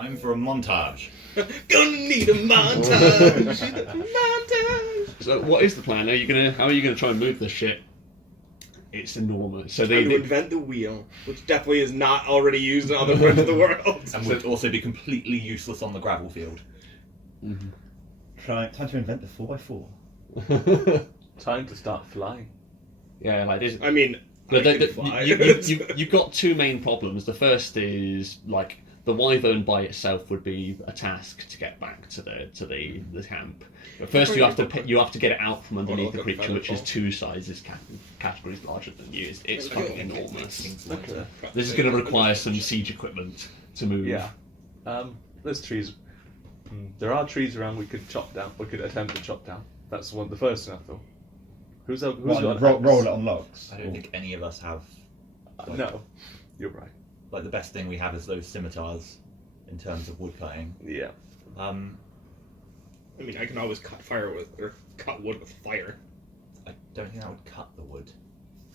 Time for a montage. Gonna need a montage. Montage. So what is the plan? How are you gonna try and move this shit? It's enormous. So Time to invent the wheel, which definitely is not already used in other parts of the world. And would also be completely useless on the gravel field. Time to invent the 4x4. Time to start flying. Yeah, like this. I mean, you've got two main problems. The first is like the wyvern by itself would be a task to get back to the camp. But first you have to get it out from underneath the creature, which is 2 sizes categories larger than you. It's fucking enormous. This is going to require some siege equipment to move. Yeah. There's trees. There are trees around we could chop down. We could attempt to chop down. That's the first enough though. Who's got roll it on logs? I don't think any of us have. No, you're right. Like the best thing we have is those scimitars, in terms of wood cutting. Yeah. I mean, I can always cut wood with fire. I don't think that would cut the wood.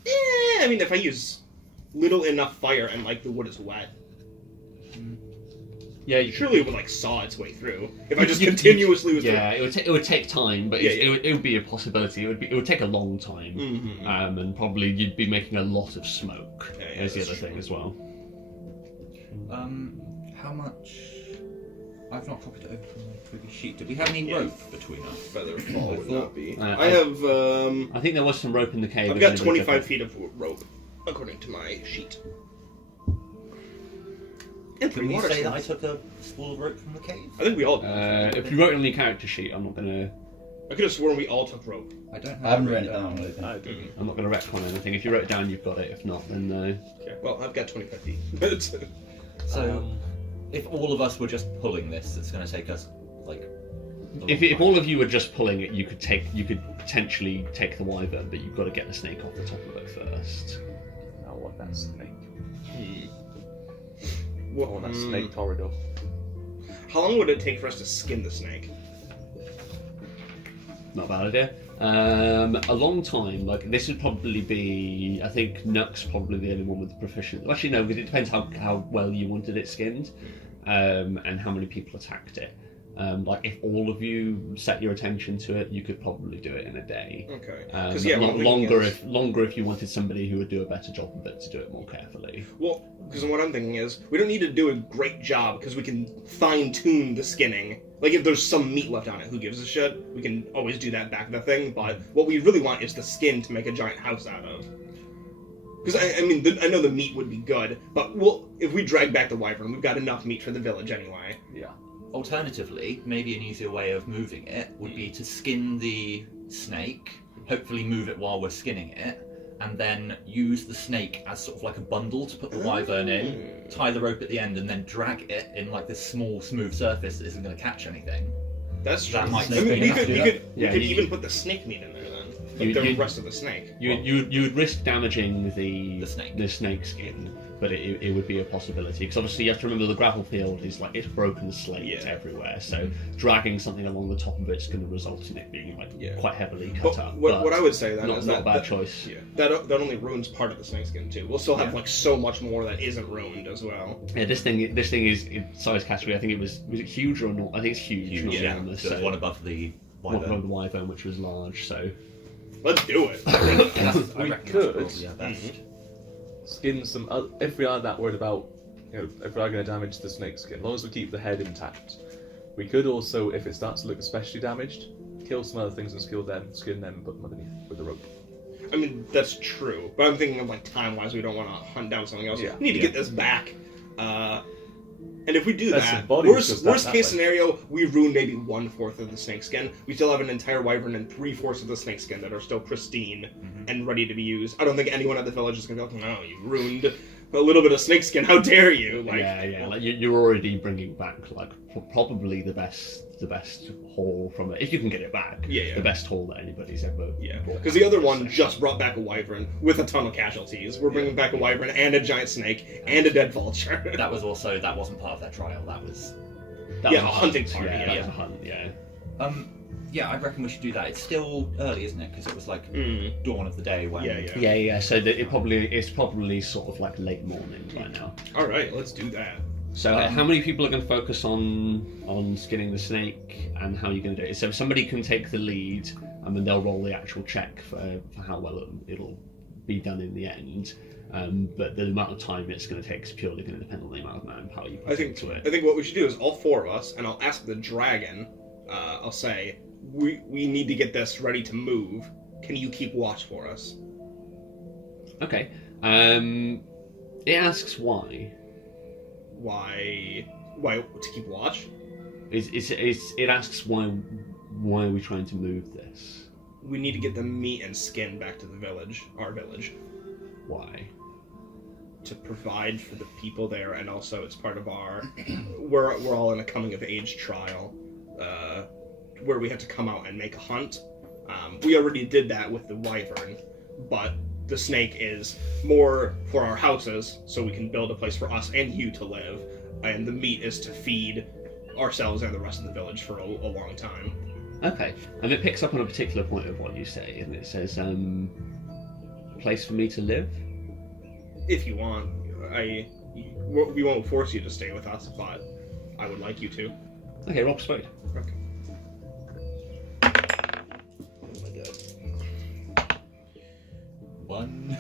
I mean, if I use little enough fire and like the wood is wet. Yeah, surely it would like saw its way through. If I just continuously was. Yeah, it would take time, but it would be a possibility. It would take a long time, and probably you'd be making a lot of smoke. Is the other thing as well. How much? I've not copied it over from the previous sheet. Do we have any rope between us? Feather fall would not be. I have. I think there was some rope in the cave. I've got 25 feet of rope, according to my sheet. Can we say that I took a spool of rope from the cave? I think we all did. If you wrote it on your character sheet, I'm not gonna. I could have sworn we all took rope. I haven't written it down. I'm not gonna retcon anything. If you wrote it down, you've got it. If not, then no. Okay. Well, I've got 25 feet. So, if all of us were just pulling this, it's going to take us like. If all of you were just pulling it, you could potentially take the wyvern, but you've got to get the snake off the top of it first. I want that snake. What, I want that snake corridor. How long would it take for us to skin the snake? Not a bad idea. A long time. Like this would probably be. I think Nux probably the only one with the proficient. Actually, no, because it depends how well you wanted it skinned, and how many people attacked it. Like if all of you set your attention to it, you could probably do it in a day. Okay. Longer if you wanted somebody who would do a better job of it to do it more carefully. Well, because what I'm thinking is we don't need to do a great job because we can fine tune the skinning. Like if there's some meat left on it, who gives a shit? We can always do that back of the thing. But what we really want is the skin to make a giant house out of. Because I mean, I know the meat would be good, but if we drag back the wyvern, we've got enough meat for the village anyway. Yeah. Alternatively, maybe an easier way of moving it would be to skin the snake, hopefully move it while we're skinning it, and then use the snake as sort of like a bundle to put the wyvern in, tie the rope at the end, and then drag it in like this small, smooth surface that isn't going to catch anything. That's true. That might I mean, we could even put the snake meat in there then. Like the rest of the snake. You would risk damaging the snake skin, but it would be a possibility because obviously you have to remember the gravel field is like it's broken slate everywhere, so dragging something along the top of it's going to result in it being like quite heavily cut up. What I would say then is not a bad choice. Yeah, that only ruins part of the snakeskin too. We'll still have like so much more that isn't ruined as well. Yeah, this thing is in size category. I think was it huge or not? I think it's huge. Not enormous, so one above the wyvern. One above the wyvern, which was large. So let's do it. We could skin some. If we are that worried about, if we are going to damage the snake skin, as long as we keep the head intact, we could also, if it starts to look especially damaged, kill some other things and skin them, and put them underneath with the rope. I mean, that's true, but I'm thinking of like time-wise, we don't want to hunt down something else. We need to get this back. And if we do that, worst case scenario, we ruin maybe 1/4 of the snakeskin. We still have an entire wyvern and 3/4 of the snakeskin that are still pristine and ready to be used. I don't think anyone at the village is going to be like, no, you ruined a little bit of snakeskin. How dare you? Like, like you're already bringing back like probably the best haul from it if you can get it back. The best haul that anybody's ever. Because the other one just brought back a wyvern with a ton of casualties. We're bringing back a wyvern and a giant snake and a dead vulture. That wasn't part of their trial. That was a hunting party. That was a hunt. I reckon we should do that. It's still early, isn't it? Because it was like dawn of the day when. So it's probably sort of like late morning right now. All right, let's do that. So how many people are going to focus on skinning the snake, and how are you going to do it? So somebody can take the lead, and then they'll roll the actual check for how well it'll be done in the end. But the amount of time it's going to take is purely going to depend on the amount of manpower you put into it. I think what we should do is all four of us, and I'll ask the dragon. I'll say, we need to get this ready to move. Can you keep watch for us? Okay. It asks why. Why to keep watch? It asks why are we trying to move this? We need to get the meat and skin back to the village, our village. Why? To provide for the people there, and also it's part of our we're all in a coming of age trial where we have to come out and make a hunt. We already did that with the wyvern, but the snake is more for our houses, so we can build a place for us and you to live, and the meat is to feed ourselves and the rest of the village for a long time. Okay, and it picks up on a particular point of what you say, and it says, place for me to live? If you want. We won't force you to stay with us, but I would like you to. Okay, roll persuade. Okay. One.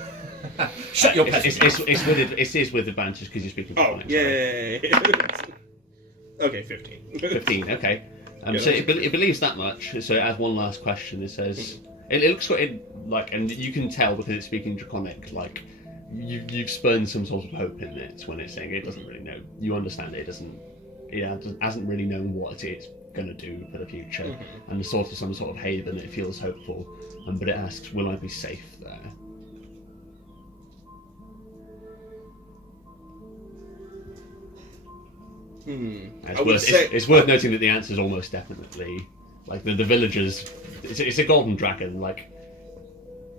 Shut your mouth. It is with advantage because you're speaking. Oh, yay! Okay, 15. 15. Okay. So it believes that much. So it has one last question. It says, it looks like, and you can tell because it's speaking Draconic. Like you've spurned some sort of hope in it when it's saying it doesn't really know. You understand it doesn't. Hasn't really known what it's going to do for the future, and the sort of some sort of haven. It feels hopeful, but it asks, "Will I be safe there?" It's worth noting that the answer is almost definitely like the villagers. It's a golden dragon. Like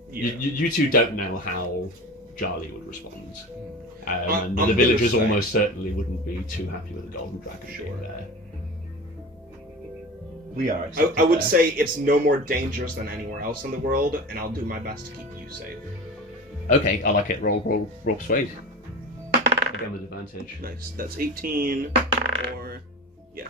you two don't know how Charlie would respond, and the villagers almost certainly wouldn't be too happy with a golden dragon being there. We are. I would say it's no more dangerous than anywhere else in the world, and I'll do my best to keep you safe. Okay, I like it. Roll persuade. Again with advantage. Nice. That's 18 or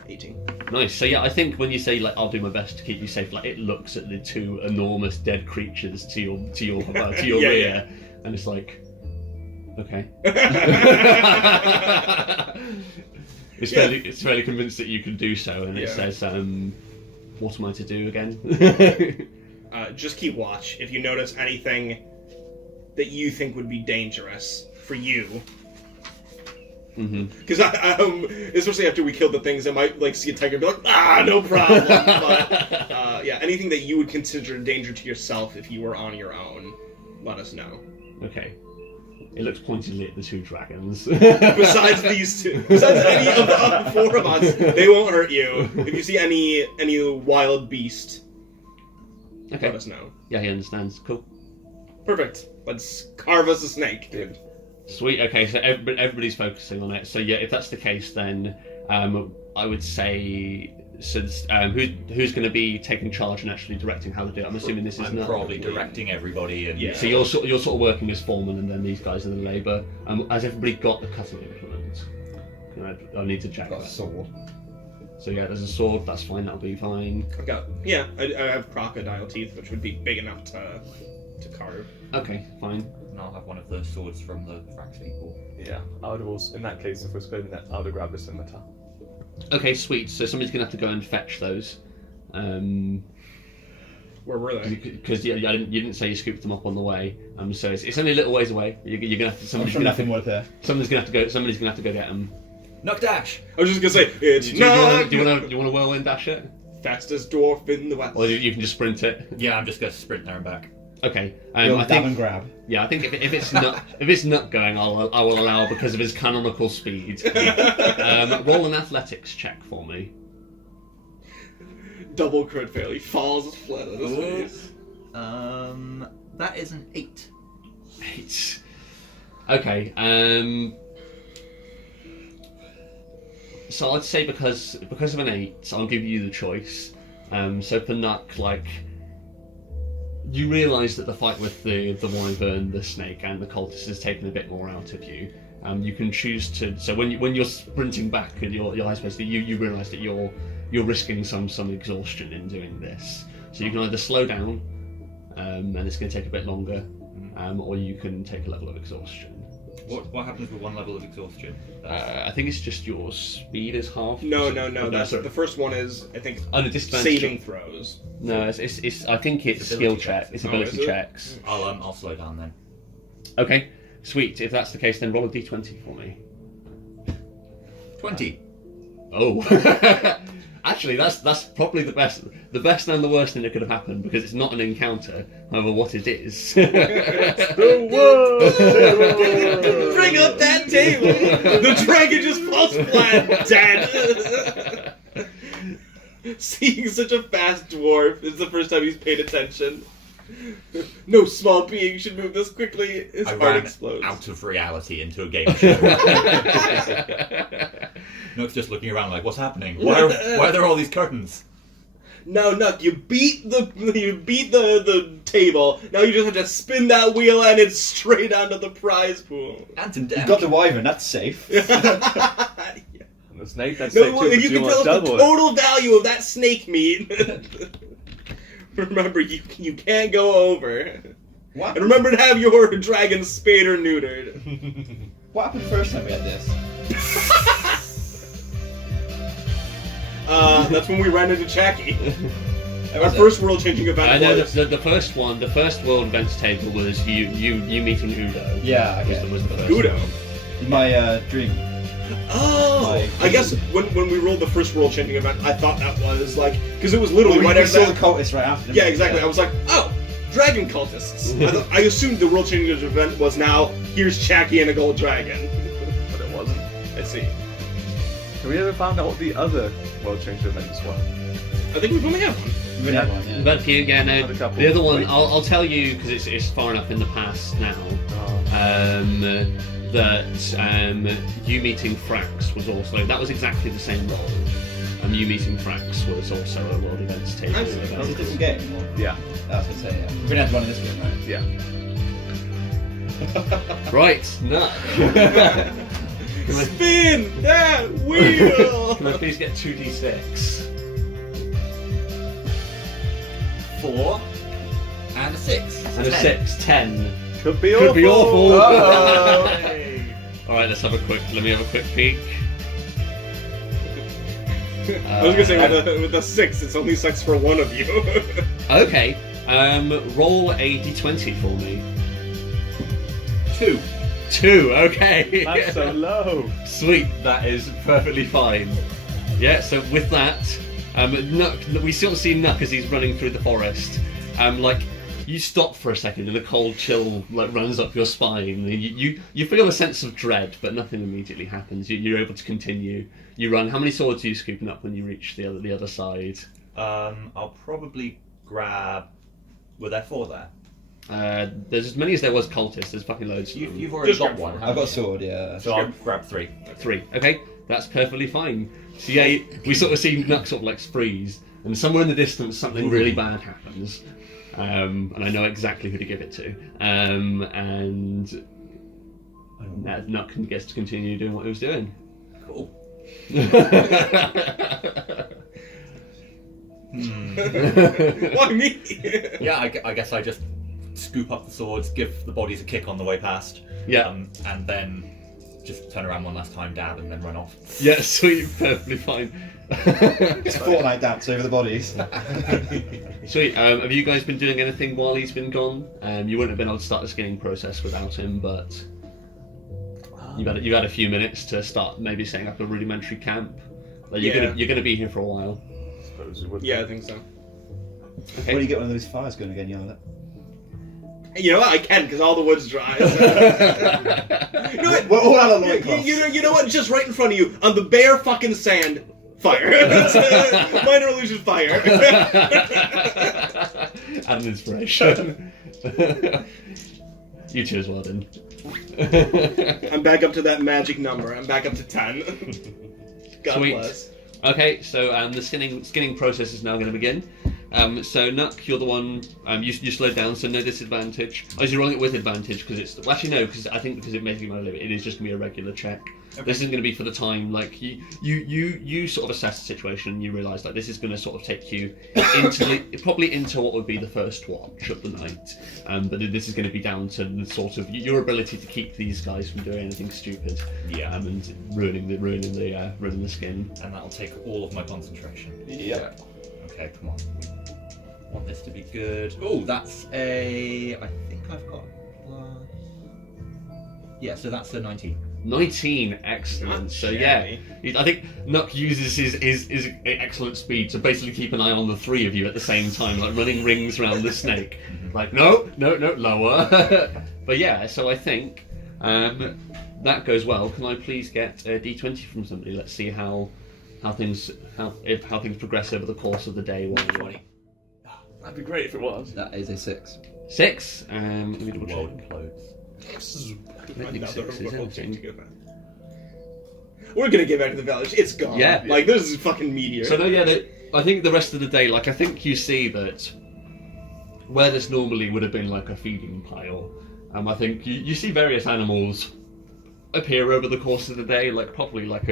18. Nice. So I think when you say like I'll do my best to keep you safe, like it looks at the two enormous dead creatures to your rear, and it's like, okay. It's fairly convinced that you can do so, and it says, what am I to do again? Just keep watch. If you notice anything that you think would be dangerous for you. Because especially after we killed the things, I might see a tiger and be like, no problem. But anything that you would consider a danger to yourself if you were on your own, let us know. Okay. It looks pointedly at the two dragons. Besides these two, besides any of the four of us, they won't hurt you. If you see any wild beast, let us know. Yeah, he understands. Cool. Perfect. Let's carve us a snake, dude. Sweet. Okay, so everybody's focusing on it. So if that's the case, then I would say, who's going to be taking charge and actually directing how to do it? I'm assuming this is I'm probably directing everybody. And So you're sort of working as foreman, and then these guys are the labour. Has everybody got the cutting implement? I need to check. Got a sword. So there's a sword. That's fine. That'll be fine. I've got I have crocodile teeth, which would be big enough to carve. Okay, fine. And I'll have one of those swords from the Frax people. Yeah, I would have also, in that case, if we're claiming that, I would have grabbed a scimitar. Okay, sweet. So somebody's going to have to go and fetch those. Where were they? Because you didn't say you scooped them up on the way. So it's only a little ways away. You're going to have to. Somebody's going to have to go get them. Knock dash. I was just going to say it's do you want to whirlwind dash it? Fastest dwarf in the west. Or you can just sprint it. Yeah, I'm just going to sprint there and back. Okay. I think and grab. Yeah, I think if it's not going, I will allow because of his canonical speed. Roll an athletics check for me. Double crit fail. He falls flat on his face. That is an 8. 8. Okay. So I'd say because of an 8, I'll give you the choice. So for Nuck, like, you realise that the fight with the wyvern, the snake, and the cultist has taken a bit more out of you. You can choose to. So when you're sprinting back and your eyes basically, you realise that you're risking some exhaustion in doing this. So you can either slow down, and it's going to take a bit longer, or you can take a level of exhaustion. What happens with one level of exhaustion? I think it's just your speed is half. No. That's the first one is I think saving throws. No, it's I think it's skill check. It's ability checks. I'll slow down then. Okay, sweet. If that's the case, then roll a d20 for me. 20. Oh. Actually, that's probably the best and the worst thing that could have happened because it's not an encounter. However, what it is. The world! Bring up that table! The dragon just falls flat, dead! Seeing such a fast dwarf is the first time he's paid attention. No small being should move this quickly. His heart explodes. Out of reality into a game show. Nook's just looking around like, what's happening? Why are there all these curtains? No, Nook, you beat the table. Now you just have to spin that wheel and it's straight onto the prize pool. Anton, You've got the wyvern, that's safe. The snake, that's safe too. If you can tell us the total value of that snake meat. Remember, you can't go over. What? And remember to have your dragon spayed or neutered. What happened first time we had this? That's when we ran into Chacky. Our first world-changing event. I know the first one. The first world events table was you meeting Udo. Yeah, I guess. Was the first Udo. one. My dream. Oh, I guess when we rolled the first world-changing event, I thought that was like because it was literally right after saw the cultists right after. Yeah, exactly. I was like, oh, dragon cultists. I assumed the world-changing event was now here's Chacky and a gold dragon, But it wasn't. I see. Have we ever found out what the other world changing events were? I think we've only had one. We had one, yeah. But yeah, no. Had a couple. The other one, I'll tell you because it's far enough in the past now. That you meeting Frax was also that was exactly the same role. You meeting Frax was also a world events table. That's event. Is it a different game? Or? Yeah. I was going to say, yeah. We're going to have one in this game, right? Yeah. Right, no. Spin that wheel! Can I please get 2d6? 4 and a 6. And a 6, 10. Could be Could be awful. Uh-oh. Alright, let me have a quick peek. I was gonna say with the 6, it's only 6 for one of you. Okay, roll a d20 for me. 2, okay. That's so low. Sweet, that is perfectly fine. Yeah, so with that, Nook, we sort of see Nook as he's running through the forest. You stop for a second and a cold chill runs up your spine. You feel a sense of dread, but nothing immediately happens. You're able to continue. You run. How many swords are you scooping up when you reach the other side? I'll probably grab... Were there 4 there? There's as many as there was cultists. There's fucking loads. You've already Just got grab one. 4. I've got a sword, yeah. So I'll grab 3. 3. Okay, that's perfectly fine. So yeah, we sort of see Nook sort of freeze, and somewhere in the distance something really bad happens. And I know exactly who to give it to. And Nook gets to continue doing what he was doing. Cool. Why me? Yeah, I guess I just scoop up the swords, give the bodies a kick on the way past. Yeah. And then just turn around one last time, dab, and then run off. Yeah, sweet, perfectly fine. It's Fortnite dance over the bodies. Sweet. Have you guys been doing anything while he's been gone? You wouldn't have been able to start the skinning process without him, but you've had a few minutes to start maybe setting up a rudimentary camp. You're gonna be here for a while. I suppose you would. Yeah, I think so. Okay. When you get one of those fires going again, yell it. You know what? I can because all the wood's dry. So. You know what? We're all out of loincloths. You know what? Just right in front of you, on the bare fucking sand, fire. Minor illusion fire. Add an inspiration. You too as well, then. I'm back up to that magic number. I'm back up to 10. God Sweet. bless. Okay, so the skinning process is now going to begin. So Nuck, you're the one. You slowed down, so no disadvantage. Oh, you're rolling it with advantage because it's. Well, actually, no, because I think because it made you my limit, it is just gonna be a regular check. Okay. This isn't gonna be for the time. Like you sort of assess the situation. And you realise like this is gonna sort of take you probably into what would be the first watch of the night. But this is gonna be down to the sort of your ability to keep these guys from doing anything stupid. Yeah. And ruining the skin. And that'll take all of my concentration. Yeah. Okay, come on. We want this to be good. Oh, that's a. I think I've got. Yeah, so that's a 19. 19, excellent. So yeah, I think Nuck uses his excellent speed to basically keep an eye on the three of you at the same time, like running rings around the snake. Like no, lower. But yeah, so I think that goes well. Can I please get a D20 from somebody? Let's see how things progress over the course of the day. That'd be great if it was. That is a 6. 6. Let me double check. World implodes. We're gonna get back to the village. It's gone. Yeah. Like this is fucking meteor. So I think the rest of the day, like I think you see that where this normally would have been like a feeding pile, I think you see various animals appear over the course of the day, like probably like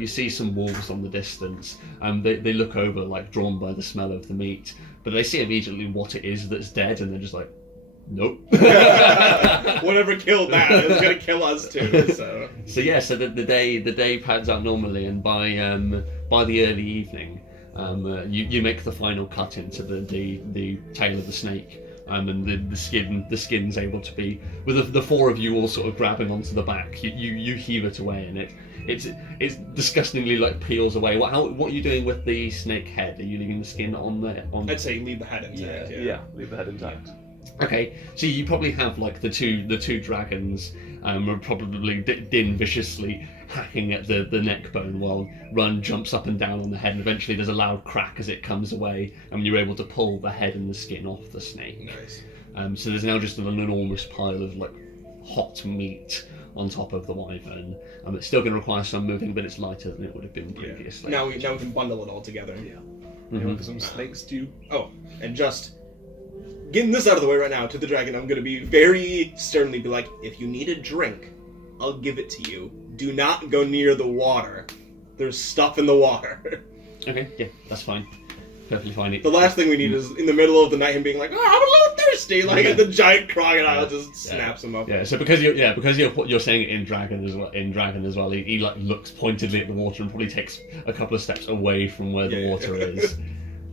you see some wolves on the distance, and they look over like drawn by the smell of the meat, but they see immediately what it is that's dead, and they're just like, nope. Whatever killed that is gonna kill us too. So yeah, so the day pads out normally, and by the early evening, you make the final cut into the tail of the snake. And the skin's able to be, with the four of you all sort of grabbing onto the back, you heave it away, and it's disgustingly like peels away. What are you doing with the snake head? Are you leaving the skin on there? I'd say leave the head intact. Yeah, leave the head intact. Okay, so you probably have like the two dragons are probably Din viciously hacking at the neck bone while Run jumps up and down on the head, and eventually there's a loud crack as it comes away, and you're able to pull the head and the skin off the snake. Nice. So there's now just an enormous pile of like hot meat on top of the wyvern. It's still going to require some moving, but it's lighter than it would have been previously. Now we can bundle it all together. Yeah. You want some snake stew? Oh, and just getting this out of the way right now, to the dragon, I'm going to be very sternly be like, if you need a drink, I'll give it to you. Do not go near the water. There's stuff in the water. Okay, yeah, that's fine. Perfectly fine. The last thing we need is in the middle of the night him being like, oh, I'm a little thirsty, like, and the giant crocodile just snaps him up. Yeah, so because you're saying it in dragon as well, he like looks pointedly at the water and probably takes a couple of steps away from where the water is.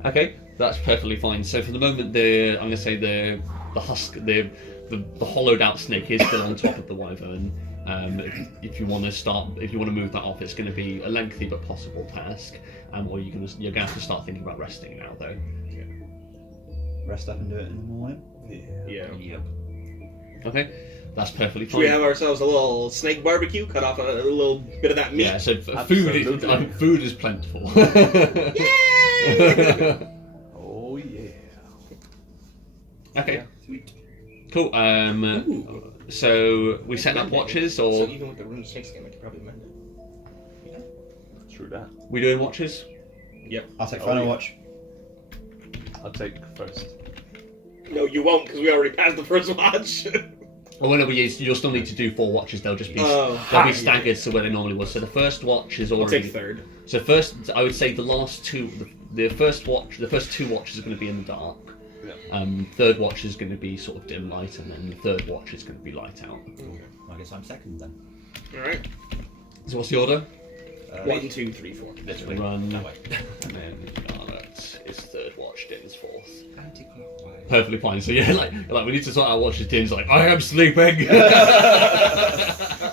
Okay, that's perfectly fine. So for the moment, I'm going to say the husk, the hollowed out snake is still on top of the wyvern. If you want to move that off, it's going to be a lengthy but possible task. Or you're going to have to start thinking about resting now, though. Yeah. Rest up and do it in the morning. Yeah. Yep. Okay, that's perfectly fine. Should we have ourselves a little snake barbecue? Cut off a little bit of that meat. Yeah. So food is plentiful. Yay! Oh yeah. Okay. Yeah. Sweet. Cool. So we set up watches, or So even with the rune snake skin, I could probably mend it. True that. we doing watches? Yep. I'll take final watch. I'll take first. No, you won't, because we already passed the first watch. Or whenever you'll still need to do 4 watches. They'll just be staggered to where they normally was. So the first watch is I'll already. take third. So first, I would say the last two, the first 2 watches are going to be in the dark. Yeah. Third watch is going to be sort of dim light, and then the third watch is going to be light out. Okay. I guess I'm second then. Alright. So what's the order? 1, 2, 3, 4. This way. Run, That way. and then Charlotte is third watch, Din's fourth. Anti-clockwise. Perfectly fine. So yeah, like we need to sort out watches. Din's like, I am sleeping.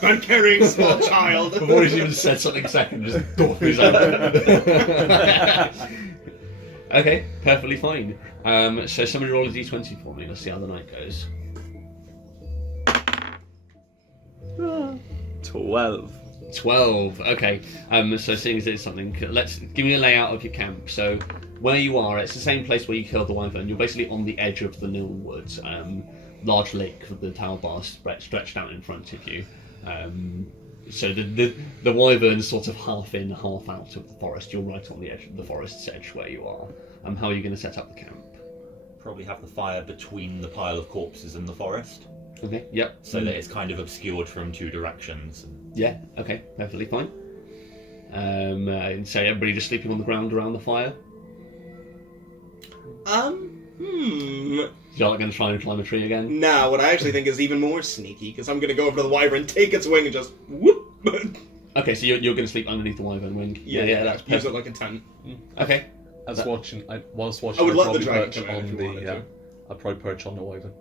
I'm carrying a small child. Before he's even said something second, just doof his out. Okay, perfectly fine. So somebody roll a d20 for me. Let's see how the night goes. 12. 12. Okay. So seeing as it's something, give me a layout of your camp. So where you are, it's the same place where you killed the wyvern. You're basically on the edge of the Niln Woods, large lake with the towel bar stretched out in front of you. So the wyvern's sort of half in, half out of the forest. You're right on the edge of the forest's edge where you are. How are you going to set up the camp? Probably have the fire between the pile of corpses and the forest. Okay. Yep. So that it's kind of obscured from two directions. Yeah. Okay. Perfectly fine. And so everybody just sleeping on the ground around the fire. You're not going to try and climb a tree again? Nah, what I actually think is even more sneaky, because I'm going to go over to the wyvern, take its wing, and just whoop. Okay, so you're going to sleep underneath the wyvern wing. Yeah, that's use perfect. it like a tent. Okay. Whilst watching, I would I'd let the probably dragon perch come out on if you the. wanted to. I'd probably perch on the wyvern.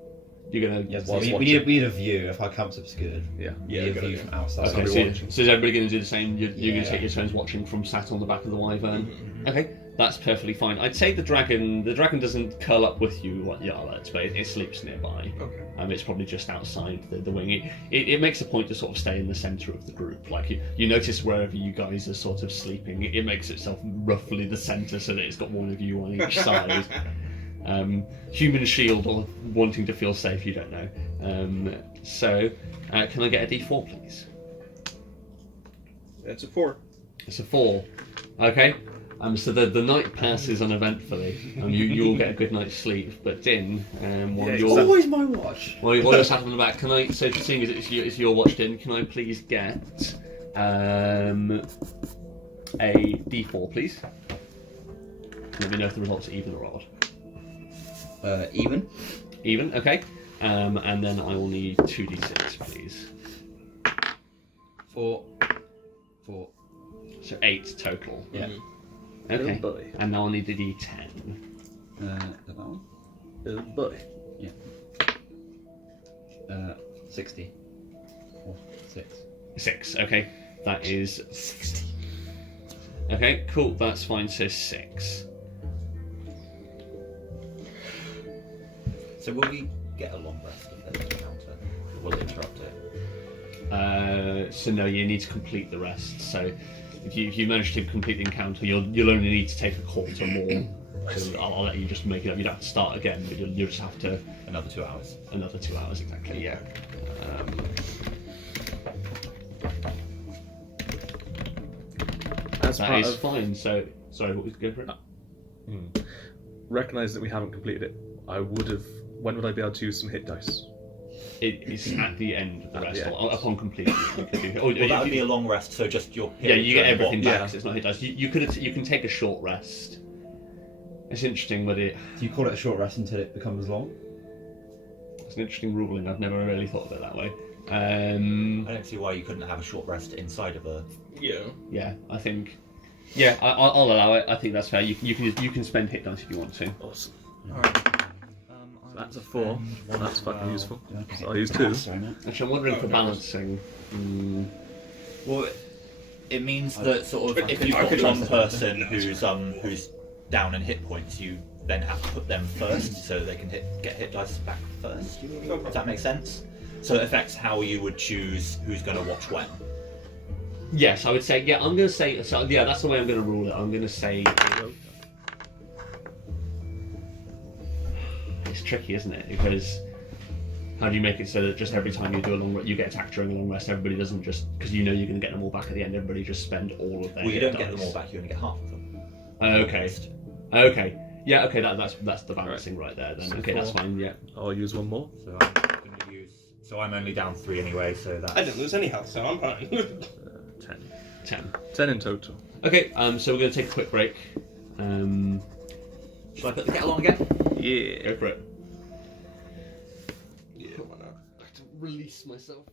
You're going to... Yeah, Whilst we watching. need a view if our camp's obscured. Yeah. Yeah, We need a good view idea. from outside. Okay, I'll be so watching. is everybody going to do the same? You're going Yeah. to take your turns watching from sat on the back of the wyvern? Mm-hmm. Okay, that's perfectly fine. I'd say the dragon doesn't curl up with you at Yarlet, but it sleeps nearby. Okay. It's probably just outside the wing. It makes a point to sort of stay in the centre of the group. Like you notice wherever you guys are sort of sleeping, it makes itself roughly the centre so that it's got one of you on each side. Human shield or wanting to feel safe, you don't know. Can I get a D4, please? That's a 4. It's a 4. Okay. So the night passes uneventfully. You all get a good night's sleep. But Din, while Yeah, you're Always my watch. while you're sat on the back, can I? So seeing as it's your watch, Din, can I please get a D4, please? Let me know if the results are even or odd. Even. Even, okay. And then I will need 2d6, please. 4. So 8 total. Yeah. Okay. Oh boy. And now I need a d10. That one. Oh boy. 60. Or 6. 6, okay. That is 60. Okay, cool, that's fine, so 6. So will we get a long rest if there's an encounter? Or will it interrupt it? So no, you need to complete the rest. So if you manage to complete the encounter, you'll only need to take a quarter more. So I'll let you just make it up. You don't have to start again, but you'll just have to... Another 2 hours. Another 2 hours, exactly, yeah. As That part is of fine, so... Sorry, what was good for it? recognise that we haven't completed it, I would have. When would I be able to use some hit dice? It's at the end of the At rest, the end. or upon completion. You could do, or, Well, that would be a long rest, so just your hit yeah, you get during everything what- back. Yeah. So it's not hit dice. You can take a short rest. It's interesting, but Do you call it a short rest until it becomes long? it's an interesting ruling. I've never really thought of it that way. I don't see why you couldn't have a short rest inside of a... Yeah. Yeah, I think. Yeah, I'll allow it. I think that's fair. You can spend hit dice if you want to. Awesome. Alright. That's a 4. That's fucking useful. Okay. So I'll use 2. Sorry, mate. Actually, I'm wondering for Okay. balancing. Well, it means that sort of I if could- you've I got could one trust person that. who's down in hit points, you then have to put them first so they can get hit dice back first. Does that make sense? So it affects how you would choose who's going to watch when. Yes, I would say. Yeah, I'm going to say. So yeah, that's the way I'm going to rule it. I'm going to say. It's tricky, isn't it? Because how do you make it so that just every time you do a long rest, you get attacked during a long rest, everybody doesn't just because you know you're going to get them all back at the end. Everybody just spend all of their. Well, you hit don't get them dice. all back. You only get half of them. Okay. Okay. Yeah. Okay. That's the balancing right there. Then. So Okay, that's 4. fine. Yeah. I'll use one more. So I'm going to use. So I'm only down 3 anyway. So that's. I didn't lose any health, so I'm fine. 10. 10. 10 in total. Okay. So we're going to take a quick break. Shall I put the kettle on again? Yeah. Go for it. Yeah, why not? I have to release myself.